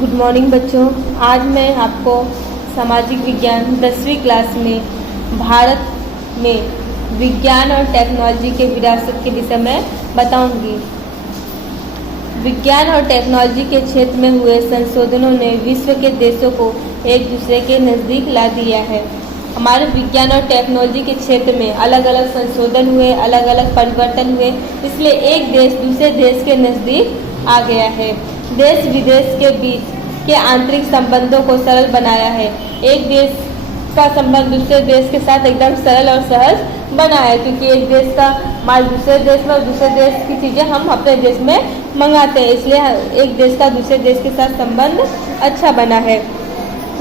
Good morning बच्चों। आज मैं आपको सामाजिक विज्ञान 10वीं क्लास में भारत में विज्ञान और टेक्नोलॉजी के विरासत के विषय में बताऊंगी। विज्ञान और टेक्नोलॉजी के क्षेत्र में हुए संशोधनों ने विश्व के देशों को एक दूसरे के नज़दीक ला दिया है। हमारे विज्ञान और टेक्नोलॉजी के क्षेत्र में अलग अलग संशोधन हुए, अलग अलग परिवर्तन हुए, इसलिए एक देश दूसरे देश के नज़दीक आ गया है। देश विदेश के बीच के आंतरिक संबंधों को सरल बनाया है। एक देश का संबंध दूसरे देश के साथ एकदम सरल और सहज बना है, क्योंकि एक देश का माल दूसरे देश में और दूसरे देश की चीज़ें हम अपने देश में मंगाते हैं, इसलिए एक देश का दूसरे देश के साथ संबंध अच्छा बना है।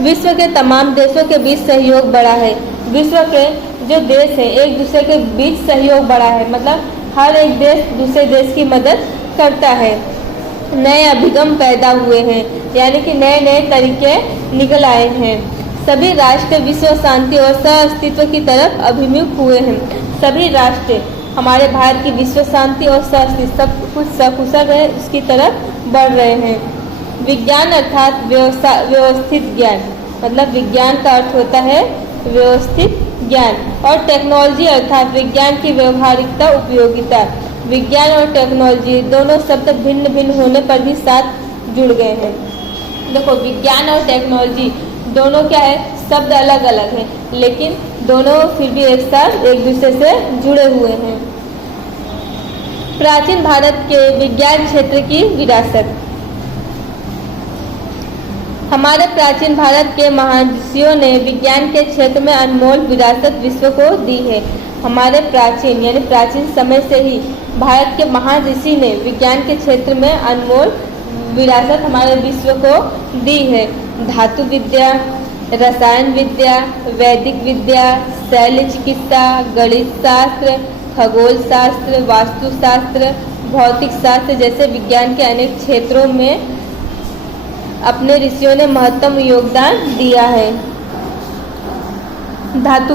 विश्व के तमाम देशों के बीच सहयोग बढ़ा है। विश्व के जो देश है एक दूसरे के बीच सहयोग बढ़ा है, मतलब हर एक देश दूसरे देश की मदद करता है। नए अभिगम पैदा हुए हैं, यानी कि नए नए तरीके निकल आए हैं। सभी राष्ट्र विश्व शांति और सह अस्तित्व की तरफ अभिमुख हुए हैं। सभी राष्ट्र हमारे भारत की विश्व शांति और सह अस्तित्व सब कुछ सकुशल है उसकी तरफ बढ़ रहे हैं। विज्ञान अर्थात व्यवस्थित ज्ञान, मतलब विज्ञान का अर्थ होता है व्यवस्थित ज्ञान, और टेक्नोलॉजी अर्थात विज्ञान की व्यवहारिकता उपयोगिता। विज्ञान और टेक्नोलॉजी दोनों शब्द भिन्न भिन्न होने पर भी साथ जुड़ गए हैं। देखो, विज्ञान और टेक्नोलॉजी दोनों क्या है, शब्द अलग अलग है, लेकिन दोनों फिर भी एक साथ एक दूसरे से जुड़े हुए हैं। प्राचीन भारत के विज्ञान क्षेत्र की विरासत। हमारे प्राचीन भारत के महान ऋषियों ने विज्ञान के क्षेत्र में अनमोल विरासत विश्व को दी है। हमारे प्राचीन यानी प्राचीन समय से ही भारत के महान ऋषि ने विज्ञान के क्षेत्र में अनमोल विरासत हमारे विश्व को दी है। धातु विद्या, रसायन विद्या, वैदिक विद्या, शैल्य चिकित्सा, गणित शास्त्र, खगोल शास्त्र, वास्तुशास्त्र, भौतिक शास्त्र जैसे विज्ञान के अनेक क्षेत्रों में अपने ऋषियों ने महत्वपूर्ण योगदान दिया है। धातु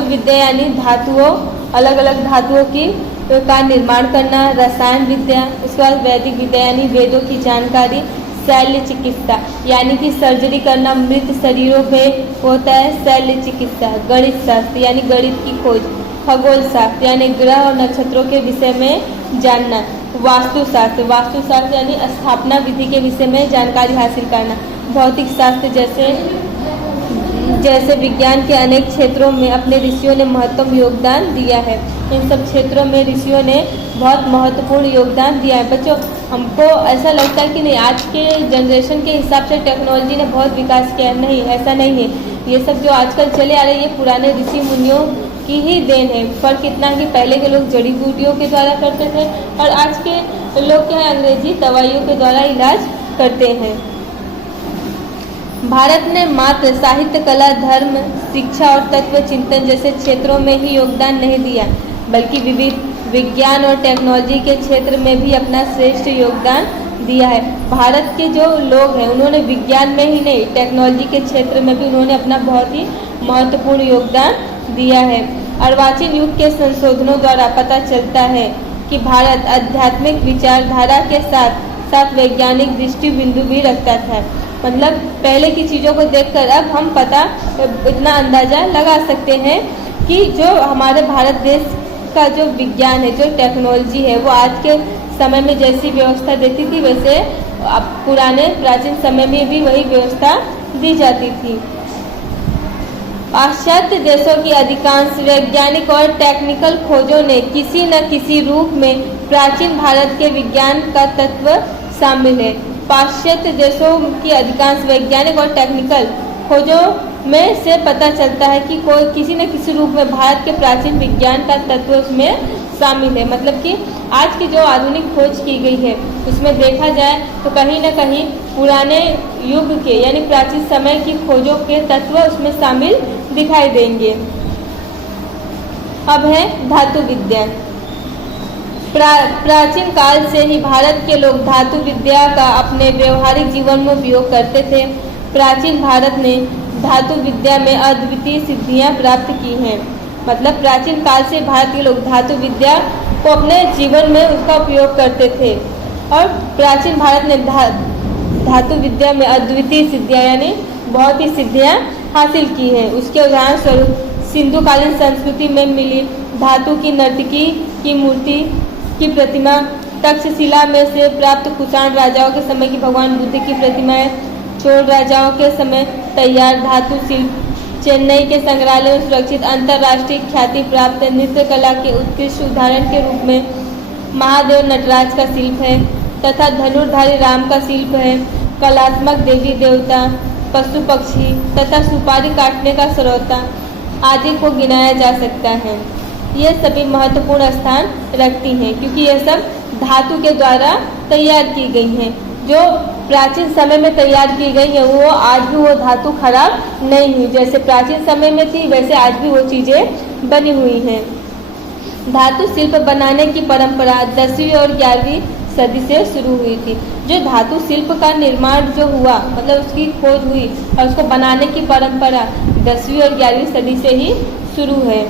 विद्या यानी धातुओं, अलग अलग धातुओं की का निर्माण करना। रसायन विद्या, उसके बाद वैदिक विद्या यानी वेदों की जानकारी। शैल्य चिकित्सा यानी कि सर्जरी करना मृत शरीरों में होता है शैल्य चिकित्सा। गणित शास्त्र यानी गणित की खोज। खगोल शास्त्र यानी ग्रह और नक्षत्रों के विषय में जानना। वास्तुशास्त्र यानी स्थापना विधि के विषय में जानकारी हासिल करना। भौतिक शास्त्र जैसे विज्ञान के अनेक क्षेत्रों में अपने ऋषियों ने महत्वपूर्ण योगदान दिया है। इन सब क्षेत्रों में ऋषियों ने बहुत महत्वपूर्ण योगदान दिया है। बच्चों, हमको ऐसा लगता है कि नहीं, आज के जनरेशन के हिसाब से टेक्नोलॉजी ने बहुत विकास किया है। नहीं, ऐसा नहीं है। ये सब जो आजकल चले आ रहे हैं ये पुराने ऋषि मुनियों की ही देन है। फर्क इतना है कि पहले के लोग जड़ी बूटियों के द्वारा करते थे और आज के लोग क्या है, अंग्रेजी दवाइयों के द्वारा इलाज करते हैं। भारत ने मात्र साहित्य, कला, धर्म, शिक्षा और तत्व चिंतन जैसे क्षेत्रों में ही योगदान नहीं दिया, बल्कि विविध विज्ञान और टेक्नोलॉजी के क्षेत्र में भी अपना श्रेष्ठ योगदान दिया है। भारत के जो लोग हैं उन्होंने विज्ञान में ही नहीं, टेक्नोलॉजी के क्षेत्र में भी उन्होंने अपना बहुत ही महत्वपूर्ण योगदान दिया है। अर्वाचीन युग के संशोधनों द्वारा पता चलता है कि भारत आध्यात्मिक विचारधारा के साथ साथ वैज्ञानिक दृष्टि बिंदु भी रखता था। मतलब पहले की चीज़ों को देखकर अब हम इतना अंदाज़ा लगा सकते हैं कि जो हमारे भारत देश का जो विज्ञान है, जो टेक्नोलॉजी है, वो आज के समय में जैसी व्यवस्था देती थी वैसे अब पुराने प्राचीन समय में भी वही व्यवस्था दी जाती थी। पाश्चात्य देशों की अधिकांश वैज्ञानिक और टेक्निकल खोजों ने किसी न किसी रूप में प्राचीन भारत के विज्ञान का तत्व शामिल है। पाश्चात्य देशों की अधिकांश वैज्ञानिक और टेक्निकल खोजों में से पता चलता है कि कोई किसी न किसी रूप में भारत के प्राचीन विज्ञान का तत्व उसमें शामिल है। मतलब कि आज की जो आधुनिक खोज की गई है उसमें देखा जाए तो कहीं न कहीं पुराने युग के यानी प्राचीन समय की खोजों के तत्व उसमें शामिल दिखाई देंगे। अब है धातु विद्या। प्राचीन काल से ही भारत के लोग धातु विद्या का अपने व्यवहारिक जीवन में उपयोग करते थे। प्राचीन भारत ने धातु विद्या में अद्वितीय सिद्धियां प्राप्त की हैं। मतलब प्राचीन काल से भारत के लोग धातु विद्या को अपने जीवन में उसका उपयोग करते थे और प्राचीन भारत ने धातु विद्या में अद्वितीय सिद्धियां यानी बहुत ही सिद्धियां हासिल की है। उसके उदाहरण स्वरूप सिंधु कालीन संस्कृति में मिली धातु की नर्तकी की मूर्ति की प्रतिमा, तक्षशिला में से प्राप्त कुषाण राजाओं के समय की भगवान बुद्ध की प्रतिमाएं, चोल राजाओं के समय तैयार धातु शिल्प, चेन्नई के संग्रहालय में सुरक्षित अंतर्राष्ट्रीय ख्याति प्राप्त नृत्य कला के उत्कृष्ट उदाहरण के रूप में महादेव नटराज का शिल्प है तथा धनुर्धारी राम का शिल्प है। कलात्मक देवी देवता, पशु पक्षी तथा सुपारी काटने का सरौता आदि को गिनाया जा सकता है। ये सभी महत्वपूर्ण स्थान रखती हैं क्योंकि ये सब धातु के द्वारा तैयार की गई हैं। जो प्राचीन समय में तैयार की गई है वो आज भी वो धातु खराब नहीं हुई, जैसे प्राचीन समय में थी वैसे आज भी वो चीज़ें बनी हुई हैं। धातु शिल्प बनाने की परंपरा 10वीं और 11वीं सदी से शुरू हुई थी। जो धातु शिल्प का निर्माण जो हुआ मतलब उसकी खोज हुई और उसको बनाने की परंपरा 10वीं और 11वीं सदी से ही शुरू है।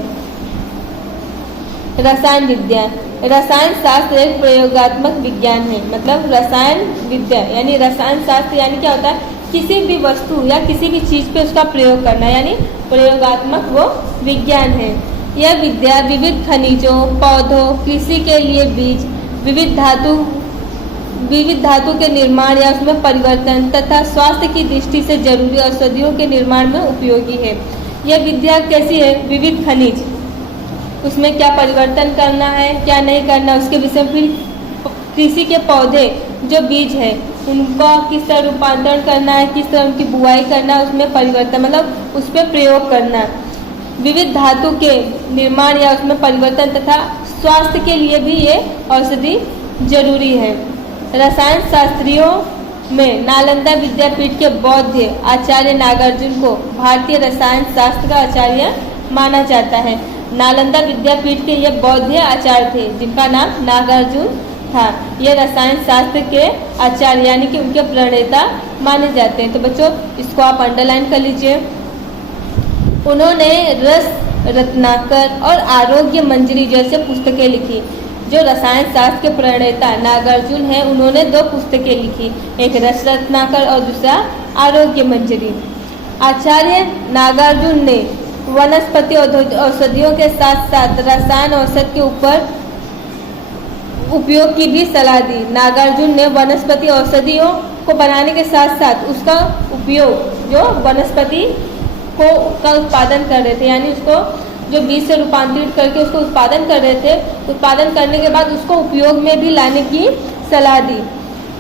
रसायन विद्या, रसायन शास्त्र एक प्रयोगात्मक विज्ञान है। मतलब रसायन विद्या यानी रसायन शास्त्र यानी क्या होता है, किसी भी वस्तु या किसी भी चीज़ पे उसका प्रयोग करना यानी प्रयोगात्मक वो विज्ञान है। यह विद्या विविध खनिजों, पौधों, कृषि के लिए बीज, विविध धातु के निर्माण या उसमें परिवर्तन तथा स्वास्थ्य की दृष्टि से जरूरी औषधियों के निर्माण में उपयोगी है। यह विद्या कैसी है, विविध खनिज, उसमें क्या परिवर्तन करना है क्या नहीं करना, उसके विषय में। फिर कृषि के पौधे जो बीज है उनका किस तरह रूपांतरण करना है, किस तरह उनकी बुआई करना है, उसमें परिवर्तन मतलब उस पर प्रयोग करना। विविध धातु के निर्माण या उसमें परिवर्तन तथा स्वास्थ्य के लिए भी ये औषधि जरूरी है। रसायन शास्त्रियों में नालंदा विद्यापीठ के बौद्ध आचार्य नागार्जुन को भारतीय रसायन शास्त्र का आचार्य माना जाता है। नालंदा विद्यापीठ के ये बौद्ध आचार्य थे जिनका नाम नागार्जुन था। ये रसायन शास्त्र के आचार्य यानी कि उनके प्रणेता माने जाते हैं। तो बच्चों इसको आप अंडरलाइन कर लीजिए। उन्होंने रस रत्नाकर और आरोग्य मंजरी जैसे पुस्तकें लिखी। जो रसायन शास्त्र के प्रणेता नागार्जुन हैं उन्होंने 2 पुस्तकें लिखी, एक रस रत्नाकर और दूसरा आरोग्य मंजरी। आचार्य नागार्जुन ने वनस्पति औषधियों के साथ साथ रसायन औषध के ऊपर उपयोग की भी सलाह दी। नागार्जुन ने वनस्पति औषधियों को बनाने के साथ साथ उसका उपयोग जो वनस्पति का उत्पादन कर रहे थे यानी उसको जो बीज से रूपांतरित करके उसको उत्पादन कर रहे थे, उत्पादन करने के बाद उसको उपयोग में भी लाने की सलाह दी।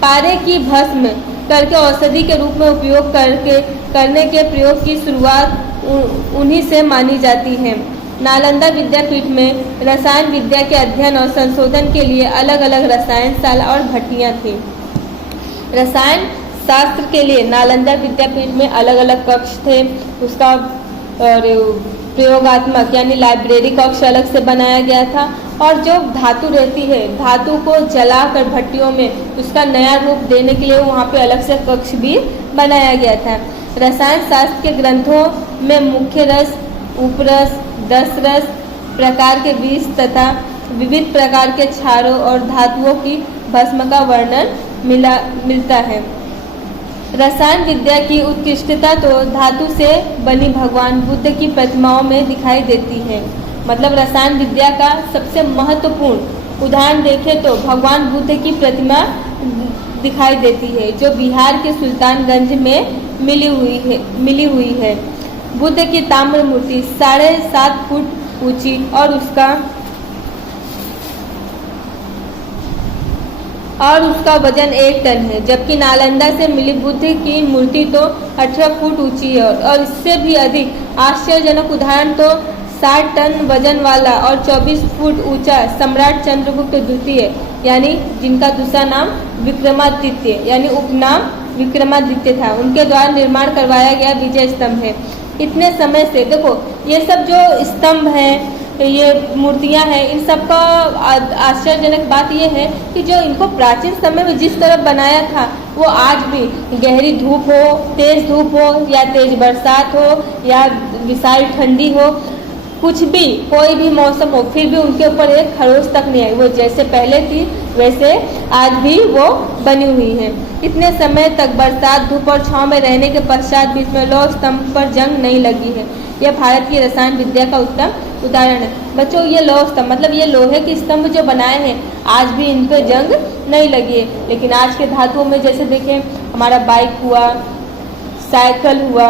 पारे की भस्म करके औषधि के रूप में उपयोग करने के प्रयोग की शुरुआत उन्हीं से मानी जाती है। नालंदा विद्यापीठ में रसायन विद्या के अध्ययन और संशोधन के लिए अलग अलग रसायनशाला और भट्टियाँ थी। रसायन शास्त्र के लिए नालंदा विद्यापीठ में अलग अलग कक्ष थे। उसका प्रयोगात्मक यानी लाइब्रेरी कक्ष अलग से बनाया गया था और जो धातु रहती है धातु को जलाकर भट्टियों में उसका नया रूप देने के लिए वहाँ पे अलग से कक्ष भी बनाया गया था। रसायन शास्त्र के ग्रंथों में मुख्य रस, उपरस, 10 रस प्रकार के बीज तथा विविध प्रकार के क्षारों और धातुओं की भस्म का वर्णन मिलता है। रसायन विद्या की उत्कृष्टता तो धातु से बनी भगवान बुद्ध की प्रतिमाओं में दिखाई देती है। मतलब रसायन विद्या का सबसे महत्वपूर्ण उदाहरण देखें तो भगवान बुद्ध की प्रतिमा दिखाई देती है जो बिहार के सुल्तानगंज में मिली हुई है। बुद्ध की ताम्र मूर्ति 7.5 फुट ऊंची और उसका वजन 1 टन है, जबकि नालंदा से मिली बुद्ध की मूर्ति तो 18 फुट ऊंची है और इससे भी अधिक आश्चर्यजनक उदाहरण तो 60 टन वजन वाला और 24 फुट ऊंचा सम्राट चंद्रगुप्त द्वितीय यानी जिनका दूसरा नाम विक्रमादित्य यानी उपनाम विक्रमादित्य था, उनके द्वारा निर्माण करवाया गया विजय स्तंभ है। इतने समय से देखो ये सब जो स्तंभ हैं, ये मूर्तियां हैं, इन सब का आश्चर्यजनक बात यह है कि जो इनको प्राचीन समय में जिस तरह बनाया था वो आज भी गहरी धूप हो, तेज धूप हो या तेज बरसात हो या विशाल ठंडी हो, कुछ भी कोई भी मौसम हो फिर भी उनके ऊपर एक खरोच तक नहीं आई। वो जैसे पहले थी वैसे आज भी वो बनी हुई है। इतने समय तक बरसात, धूप और छांव में रहने के पश्चात भी इसमें लौह स्तंभ पर जंग नहीं लगी है। यह भारत की रसायन विद्या का उत्तम उदाहरण है। बच्चों, ये लौह स्तंभ मतलब ये लोहे के स्तंभ जो बनाए हैं आज भी इन पर जंग नहीं लगी है। लेकिन आज के धातुओं में जैसे देखें हमारा बाइक हुआ, साइकिल हुआ,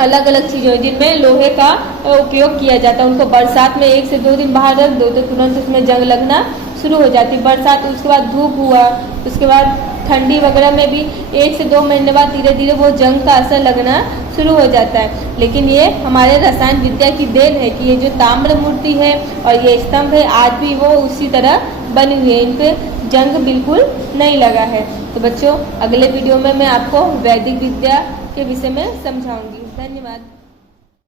अलग अलग चीज़ें जिनमें लोहे का उपयोग किया जाता है, उनको बरसात में 1 से 2 दिन बाहर रख दो तो तुरंत उसमें जंग लगना शुरू हो जाती है। बरसात, उसके बाद धूप हुआ, उसके बाद ठंडी वगैरह में भी 1 से 2 महीने बाद धीरे धीरे वो जंग का असर लगना शुरू हो जाता है। लेकिन ये हमारे रसायन विद्या की देन है कि ये जो ताम्र मूर्ति है और ये स्तंभ है आज भी वो उसी तरह बनी हुई है, इन पर जंग बिल्कुल नहीं लगा है। तो बच्चों, अगले वीडियो में मैं आपको वैदिक विद्या के विषय में समझाऊंगी। धन्यवाद।